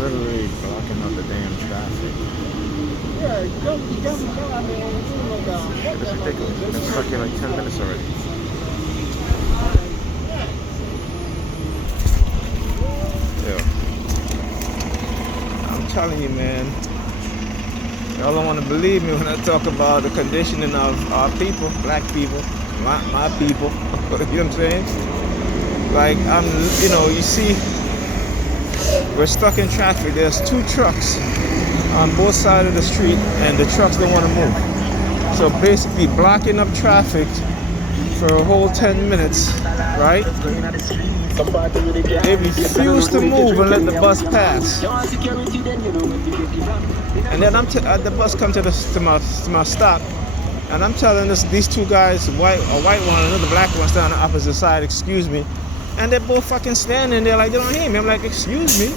Literally blocking up the damn traffic. It's ridiculous. We've been stuck here like 10 minutes already. Yeah. I'm telling you, man. Y'all don't want to believe me when I talk about the conditioning of our people, black people, my people. You know what I'm saying? Like, you see, we're stuck in traffic. There's 2 trucks on both sides of the street, and the trucks don't want to move. So basically, blocking up traffic for a whole 10 minutes, right? They refuse to move and let the bus pass. And then the bus comes to my stop, and I'm telling these 2 guys, a white one, another black one, standing on the opposite side, excuse me. And they're both fucking standing there like they don't hear me. I'm like, excuse me.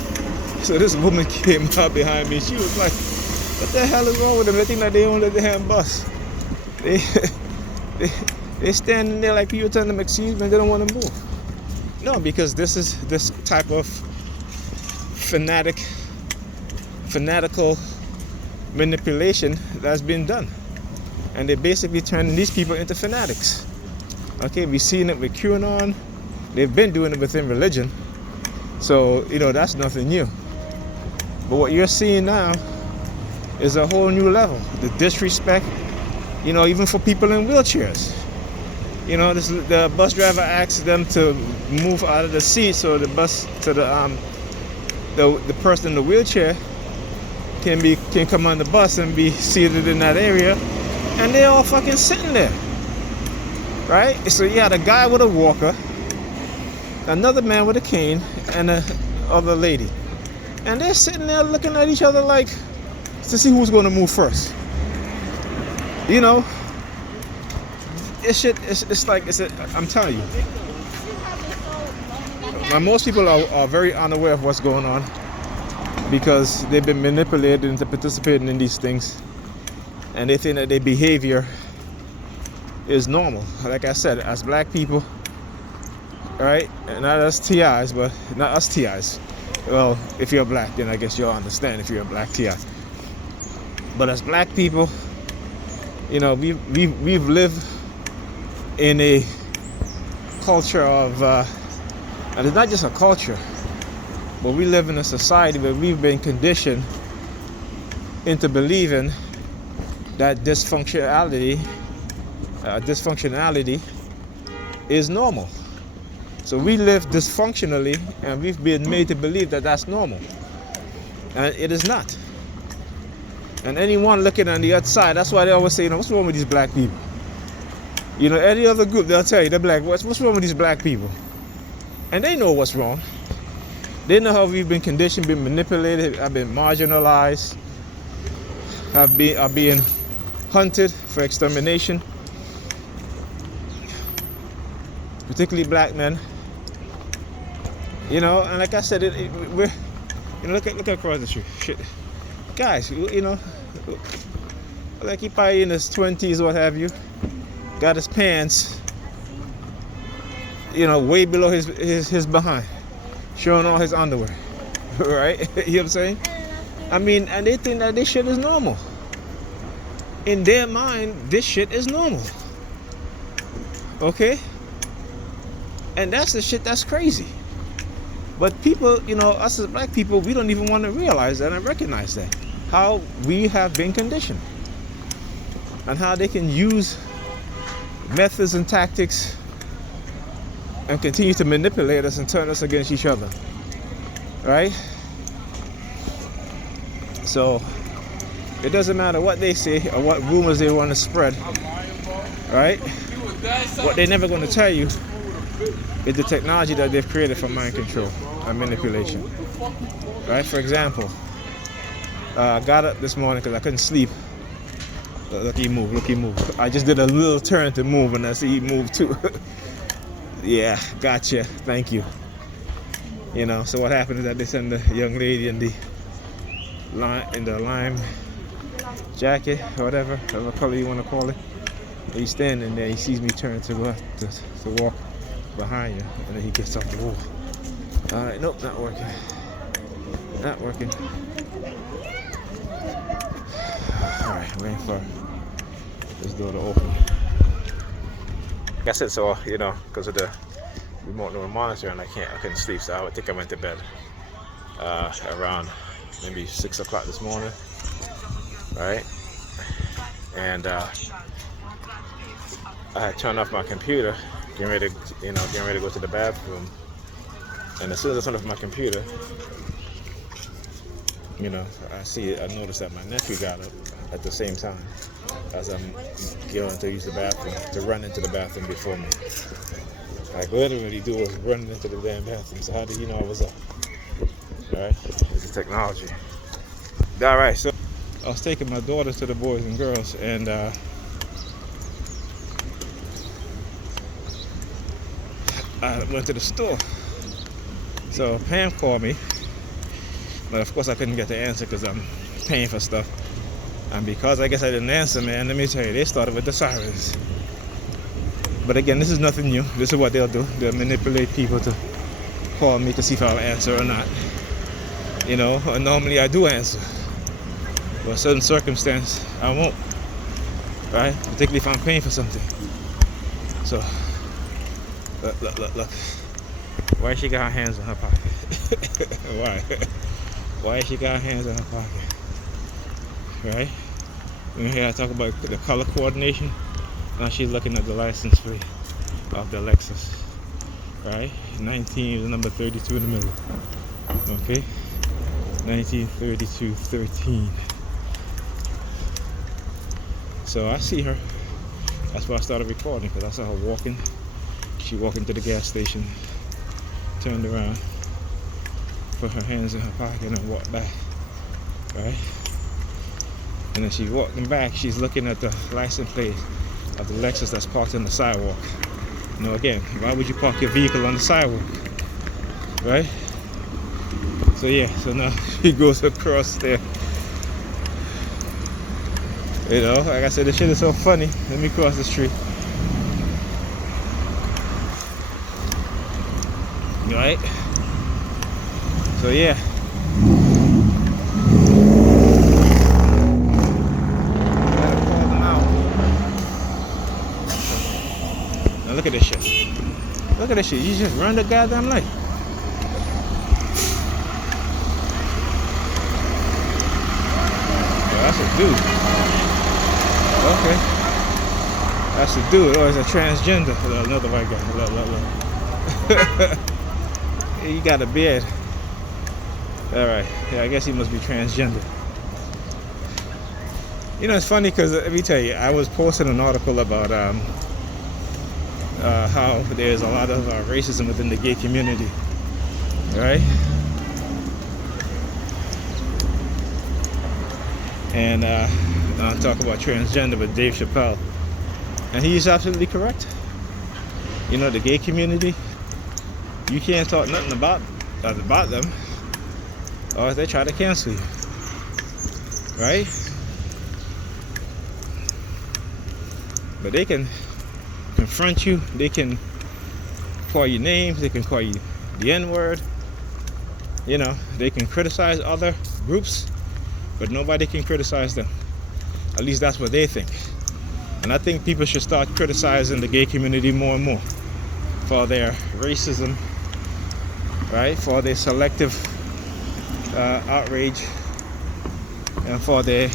So this woman came out behind me. She was like, what the hell is wrong with them? They think that they own the damn bus. They standing there like people telling them, excuse me, and they don't want to move. No, because this is this type of fanatical manipulation that's been done. And they're basically turning these people into fanatics. Okay, we've seen it with QAnon. They've been doing it within religion. So, that's nothing new. But what you're seeing now is a whole new level. The disrespect, even for people in wheelchairs. The bus driver asks them to move out of the seat so the person in the wheelchair can come on the bus and be seated in that area, and they're all fucking sitting there, right? So you had a guy with a walker, another man with a cane, and a other lady, and they're sitting there looking at each other like to see who's going to move first. I'm telling you. Now, most people are very unaware of what's going on because they've been manipulated into participating in these things, and they think that their behavior is normal. Like I said, as black people, right? And not us TIs, but not us TIs. Well, if you're black, then I guess you'll understand if you're a black TI. But as black people, we've lived in a culture of, and it's not just a culture, but we live in a society where we've been conditioned into believing that dysfunctionality is normal. So we live dysfunctionally, and we've been made to believe that that's normal, and it is not. And anyone looking on the outside, that's why they always say, what's wrong with these black people? Any other group, they'll tell you, they're black, what's wrong with these black people? And they know what's wrong. They know how we've been conditioned, been manipulated, have been marginalized, are being hunted for extermination, particularly black men. And like I said, we're look across the street. Shit, guys, like he probably in his 20s, what have you, got his pants, way below his behind, showing all his underwear, right? You know what I'm saying? And they think that this shit is normal. In their mind, this shit is normal. Okay? And that's the shit that's crazy. But people, us as black people, we don't even want to realize that and recognize that. How we have been conditioned. And how they can use methods and tactics and continue to manipulate us and turn us against each other. Right? So, it doesn't matter what they say or what rumors they want to spread. Right? What they're never going to tell you is the technology that they've created for mind control and manipulation. Right? For example, I got up this morning because I couldn't sleep. Look, he moved. I just did a little turn to move, and I see he moved too. Yeah, gotcha. Thank you. So what happened is that they send the young lady in the lime jacket, or whatever color you want to call it. He's standing there. He sees me turn to walk behind you, and then he gets off the wall. All right, nope, not working. Not working. All right, waiting for this door to open. Like I said, so because of the remote neural monitoring, I couldn't sleep, so I think I went to bed around maybe 6 o'clock this morning, right? And I had turned off my computer, getting ready to go to the bathroom. And as soon as I turned off my computer, I noticed that my nephew got up at the same time as I'm going to use the bathroom, to run into the bathroom before me. Like literally, dude was running into the damn bathroom. So how did he know I was up? All right, it's the technology. All right, so I was taking my daughters to the Boys and Girls, and I went to the store. So Pam called me, but of course I couldn't get the answer because I'm paying for stuff. And because I guess I didn't answer, man, let me tell you, they started with the sirens. But again, this is nothing new. This is what they'll do. They'll manipulate people to call me to see if I'll answer or not. And normally I do answer. But in certain circumstance, I won't. Right? Particularly if I'm paying for something. So, look. Why she got her hands in her pocket? Why? Why she got her hands in her pocket? Right? When you hear I talk about the color coordination, now she's looking at the license plate of the Lexus. Right? 19 is the number 32 in the middle. Okay? 1932-13. So I see her. That's why I started recording, because I saw her walking. She walked into the gas station, turned around, put her hands in her pocket, and walked back. Right? And then she's walking back, she's looking at the license plate of the Lexus that's parked on the sidewalk. Again, why would you park your vehicle on the sidewalk? Right? So yeah, so now she goes across there. Like I said, this shit is so funny. Let me cross the street. Right? So yeah. Gotta call them out. Now look at this shit. Look at this shit. You just run the goddamn light. That's a dude. Okay. That's a dude. Oh, it's a transgender. Another white guy. Look. He got a beard. Alright. Yeah, I guess he must be transgender. It's funny because, let me tell you, I was posting an article about how there's a lot of racism within the gay community. Right? And I'll talk about transgender with Dave Chappelle. And he's absolutely correct. The gay community, you can't talk nothing about them, or they try to cancel you. Right? But they can confront you, they can call you names, they can call you the N-word. They can criticize other groups, but nobody can criticize them. At least that's what they think. And I think people should start criticizing the gay community more and more for their racism, right? For their selective outrage, and for their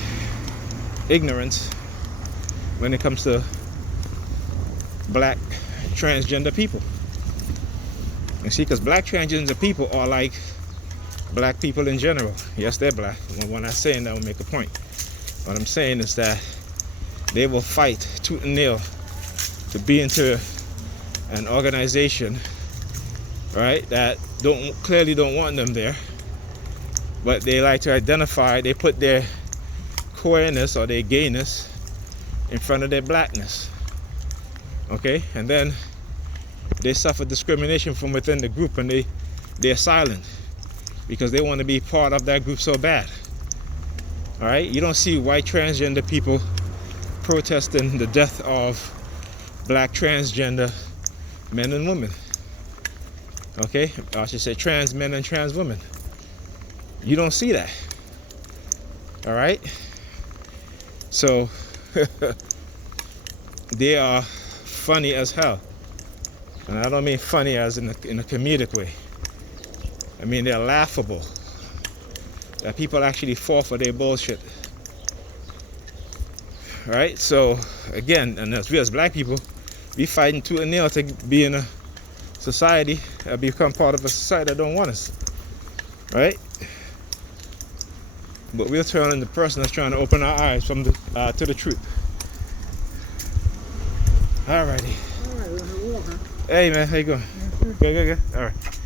ignorance when it comes to black transgender people. You see, because black transgender people are like black people in general. Yes, they're black. When I'm saying that, I will make a point. What I'm saying is that they will fight tooth and nail to be into an organization, right, that clearly don't want them there, but they like to identify, they put their queerness or their gayness in front of their blackness. Okay? And then they suffer discrimination from within the group, and they're silent because they want to be part of that group so bad. All right? You don't see white transgender people protesting the death of black transgender men and women. Okay, I should say trans men and trans women. You don't see that. All right. So they are funny as hell, and I don't mean funny as in a comedic way. I mean they're laughable. That people actually fall for their bullshit. Right? So again, and as we as black people, we fighting tooth and nail to be in a society, become part of a society that don't want us. Right? But we're turning the person that's trying to open our eyes from the to the truth. Alrighty. All right, we're walking. Hey man, how you going? Good. All right.